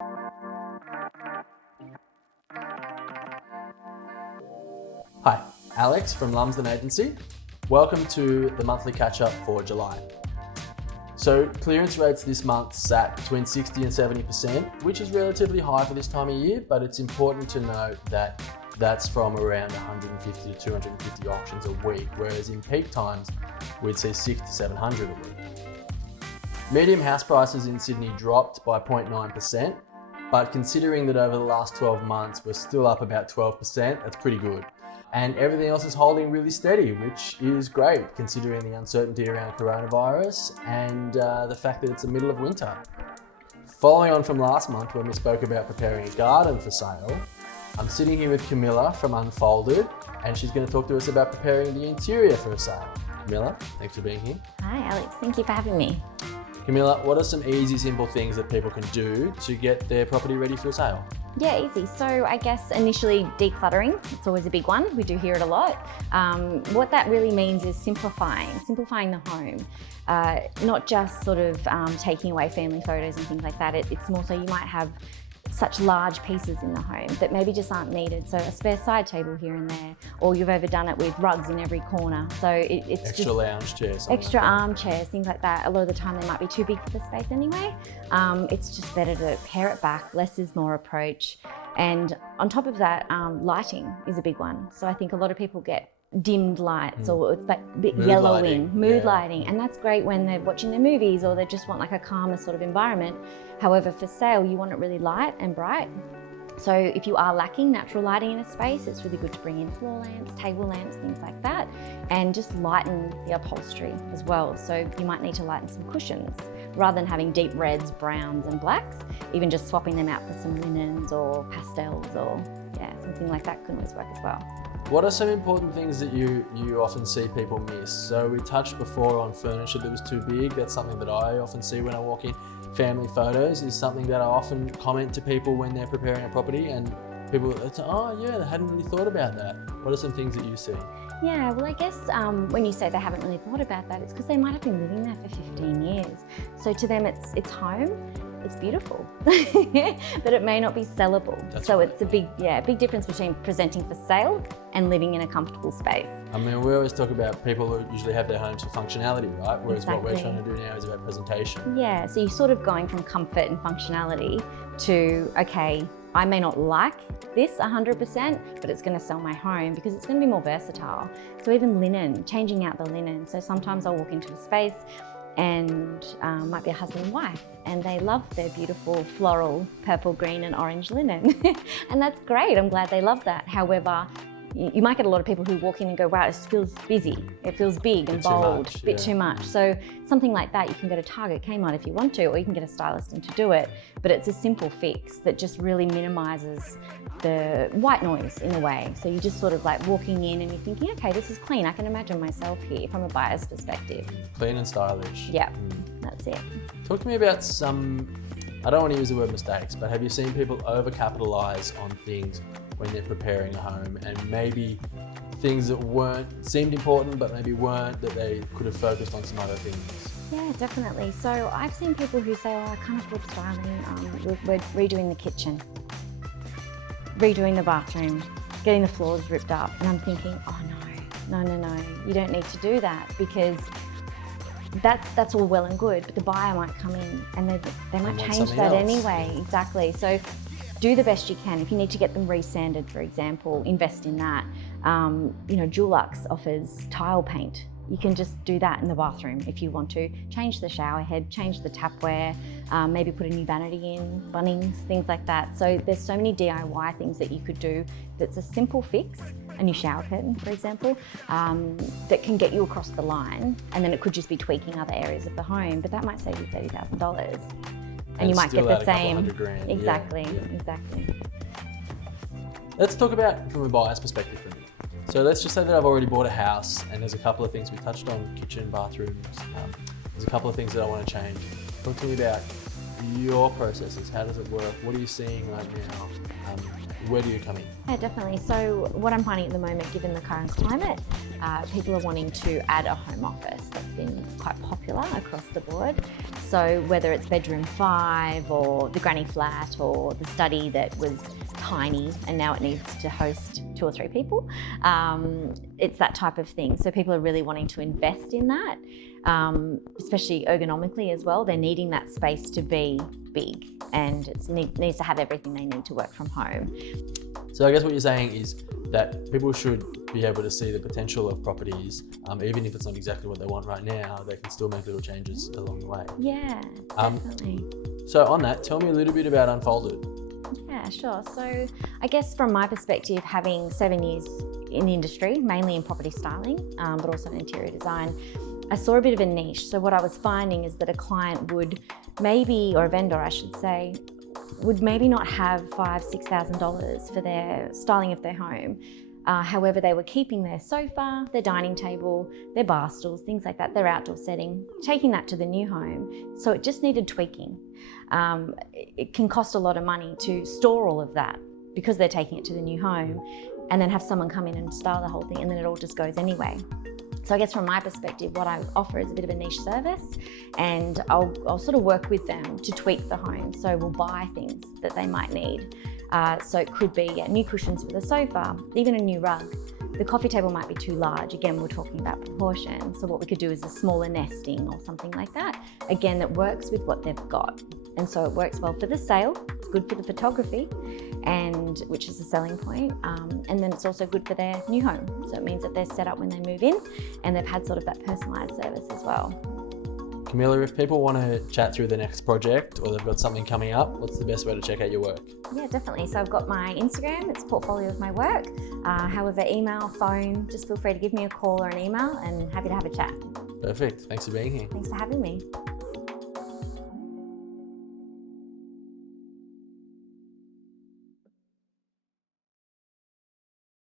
Hi, Alex from Lumsden Agency. Welcome to the monthly catch-up for July. So clearance rates this month sat between 60 and 70%, which is relatively high for this time of year, but it's important to note that that's from around 150 to 250 auctions a week, whereas in peak times, we'd see 600 to 700 a week. Medium house prices in Sydney dropped by 0.9%, but considering that over the last 12 months, we're still up about 12%, that's pretty good. And everything else is holding really steady, which is great considering the uncertainty around coronavirus and the fact that it's the middle of winter. Following on from last month when we spoke about preparing a garden for sale, I'm sitting here with Camilla from Unfolded, and she's going to talk to us about preparing the interior for a sale. Camilla, thanks for being here. Hi Alex, thank you for having me. Camilla, what are some easy, simple things that people can do to get their property ready for a sale? Yeah, easy. So I guess initially decluttering, it's always a big one. We do hear it a lot. What that really means is simplifying the home. Not just sort of taking away family photos and things like that. It's more so you might have such large pieces in the home that maybe just aren't needed. So a spare side table here and there, or you've overdone it with rugs in every corner. So it's extra just lounge chairs, extra like armchairs, things like that. A lot of the time they might be too big for the space anyway. It's just better to pare it back, less is more approach. And on top of that, lighting is a big one. So I think a lot of people get dimmed lights or it's like a bit yellowing, mood lighting, and that's great when they're watching their movies or they just want like a calmer sort of environment. However, for sale, you want it really light and bright. So if you are lacking natural lighting in a space, it's really good to bring in floor lamps, table lamps, things like that, and just lighten the upholstery as well. So you might need to lighten some cushions rather than having deep reds, browns and blacks, even just swapping them out for some linens or pastels or something like that can always work as well. What are some important things that you often see people miss? So we touched before on furniture that was too big. That's something that I often see when I walk in. Family photos is something that I often comment to people when they're preparing a property, and people say, oh yeah, they hadn't really thought about that. What are some things that you see? Yeah, well I guess when you say they haven't really thought about that, it's because they might have been living there for 15 years. So to them it's home, it's beautiful, but it may not be sellable. It's a big difference between presenting for sale and living in a comfortable space. I mean, we always talk about people who usually have their homes for functionality, right? Whereas what we're trying to do now is about presentation. Yeah, so you're sort of going from comfort and functionality to, okay, I may not like this 100%, but it's going to sell my home because it's going to be more versatile. So even linen, changing out the linen. So sometimes I'll walk into a space and might be a husband and wife, and they love their beautiful floral purple, green and orange linen. And that's great, I'm glad they love that. However, you might get a lot of people who walk in and go, wow, it feels busy, it feels big and bold, a bit too much. So something like that, you can go to Target, Kmart if you want to, or you can get a stylist in to do it. But it's a simple fix that just really minimises the white noise in a way. So you're just sort of like walking in and you're thinking, okay, this is clean. I can imagine myself here from a buyer's perspective. Clean and stylish. Yeah, that's it. Talk to me about some, I don't want to use the word mistakes, but have you seen people overcapitalise on things when they're preparing a home, and maybe things that seemed important but maybe weren't, that they could have focused on some other things? Yeah, definitely. So I've seen people who say, oh, I can't afford styling, we're redoing the kitchen, redoing the bathroom, getting the floors ripped up. And I'm thinking, oh no, you don't need to do that, because that's all well and good, but the buyer might come in and they might change that anyway. Exactly. So do the best you can. If you need to get them resanded, for example, invest in that. Dulux offers tile paint. You can just do that in the bathroom if you want to. Change the shower head, change the tapware, maybe put a new vanity in, Bunnings, things like that. So there's so many DIY things that you could do that's a simple fix, a new shower curtain, for example, that can get you across the line, and then it could just be tweaking other areas of the home, but that might save you $30,000. And you might get the same. $200,000. Exactly. Let's talk about from a buyer's perspective for me. So let's just say that I've already bought a house, and there's a couple of things we touched on: kitchen, bathrooms. There's a couple of things that I want to change. Talk to me about your processes? How does it work? What are you seeing right now? Where do you come in? Yeah, definitely. So what I'm finding at the moment, given the current climate, people are wanting to add a home office. That's been quite popular across the board. So whether it's bedroom 5 or the granny flat or the study that was tiny and now it needs to host 2 or 3 people, it's that type of thing. So people are really wanting to invest in that, especially ergonomically as well. They're needing that space to be big and it needs to have everything they need to work from home. So I guess what you're saying is that people should be able to see the potential of properties, even if it's not exactly what they want right now, they can still make little changes along the way. Yeah, definitely. So on that, tell me a little bit about Unfolded. Yeah, sure. So I guess from my perspective, having 7 years in the industry, mainly in property styling, but also in interior design, I saw a bit of a niche. So what I was finding is that a client would maybe, or a vendor I should say, would maybe not have $5,000-$6,000 for their styling of their home. However, they were keeping their sofa, their dining table, their bar stools, things like that, their outdoor setting, taking that to the new home. So it just needed tweaking. It can cost a lot of money to store all of that because they're taking it to the new home and then have someone come in and style the whole thing and then it all just goes anyway. So I guess from my perspective, what I offer is a bit of a niche service and I'll sort of work with them to tweak the home. So we'll buy things that they might need. So it could be new cushions for the sofa, even a new rug. The coffee table might be too large. Again, we're talking about proportion. So what we could do is a smaller nesting or something like that. Again, that works with what they've got. And so it works well for the sale, good for the photography, and which is a selling point. And then it's also good for their new home. So it means that they're set up when they move in and they've had sort of that personalised service as well. Camilla, if people want to chat through the next project or they've got something coming up, what's the best way to check out your work? Yeah, definitely. So I've got my Instagram, it's portfolio of my work. However, email, phone, just feel free to give me a call or an email and happy to have a chat. Perfect. Thanks for being here. Thanks for having me.